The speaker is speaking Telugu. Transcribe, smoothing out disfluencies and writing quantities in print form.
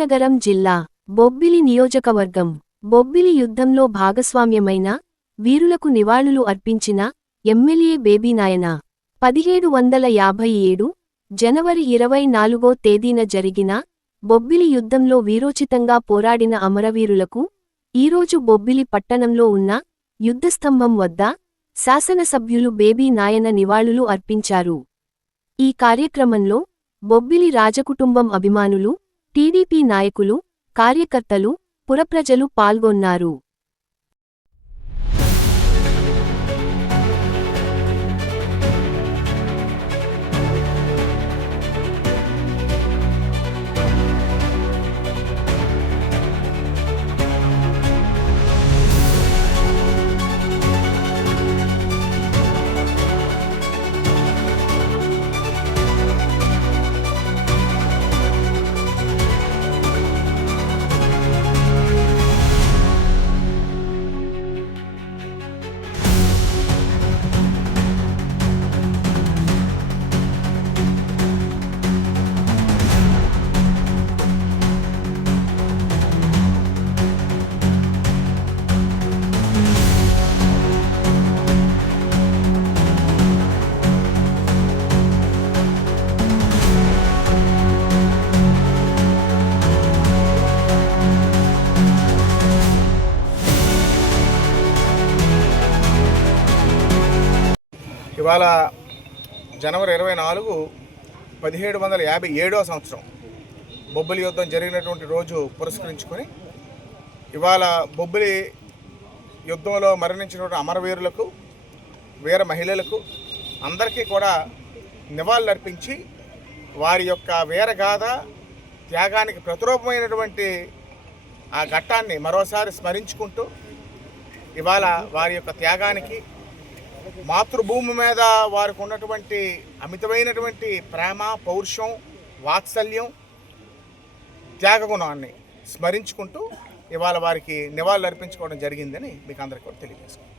విజయనగరం జిల్లా బొబ్బిలి నియోజకవర్గం బొబ్బిలి యుద్ధంలో భాగస్వామ్యమైన వీరులకు నివాళులు అర్పించిన ఎమ్మెల్యే బేబీ నాయన 1757 జనవరి 24వ తేదీన జరిగిన బొబ్బిలి యుద్ధంలో వీరోచితంగా పోరాడిన అమరవీరులకు ఈరోజు బొబ్బిలి పట్టణంలో ఉన్న యుద్ధస్తంభం వద్ద శాసనసభ్యులు బేబీ నాయన నివాళులు అర్పించారు. ఈ కార్యక్రమంలో బొబ్బిలి రాజకుటుంబం అభిమానులు, టీడీపీ నాయకులు, కార్యకర్తలు, పురప్రజలు పాల్గొన్నారు. ఇవాళ జనవరి 24 1757వ సంవత్సరం బొబ్బిలి యుద్ధం జరిగినటువంటి రోజు పురస్కరించుకొని ఇవాళ బొబ్బిలి యుద్ధంలో మరణించినటువంటి అమరవీరులకు, వీర మహిళలకు అందరికీ కూడా నివాళులర్పించి వారి యొక్క వీరగాథ త్యాగానికి ప్రతిరూపమైనటువంటి ఆ ఘట్టాన్ని మరోసారి స్మరించుకుంటూ ఇవాళ వారి యొక్క త్యాగానికి, మాతృభూమి మీద వారికి ఉన్నటువంటి అమితమైనటువంటి ప్రేమ, పౌరుషం, వాత్సల్యం, త్యాగగుణాన్ని స్మరించుకుంటూ ఇవాళ వారికి నివాళులు అర్పించుకోవడం జరిగిందని మీకు అందరికీ కూడా తెలియజేస్తాను.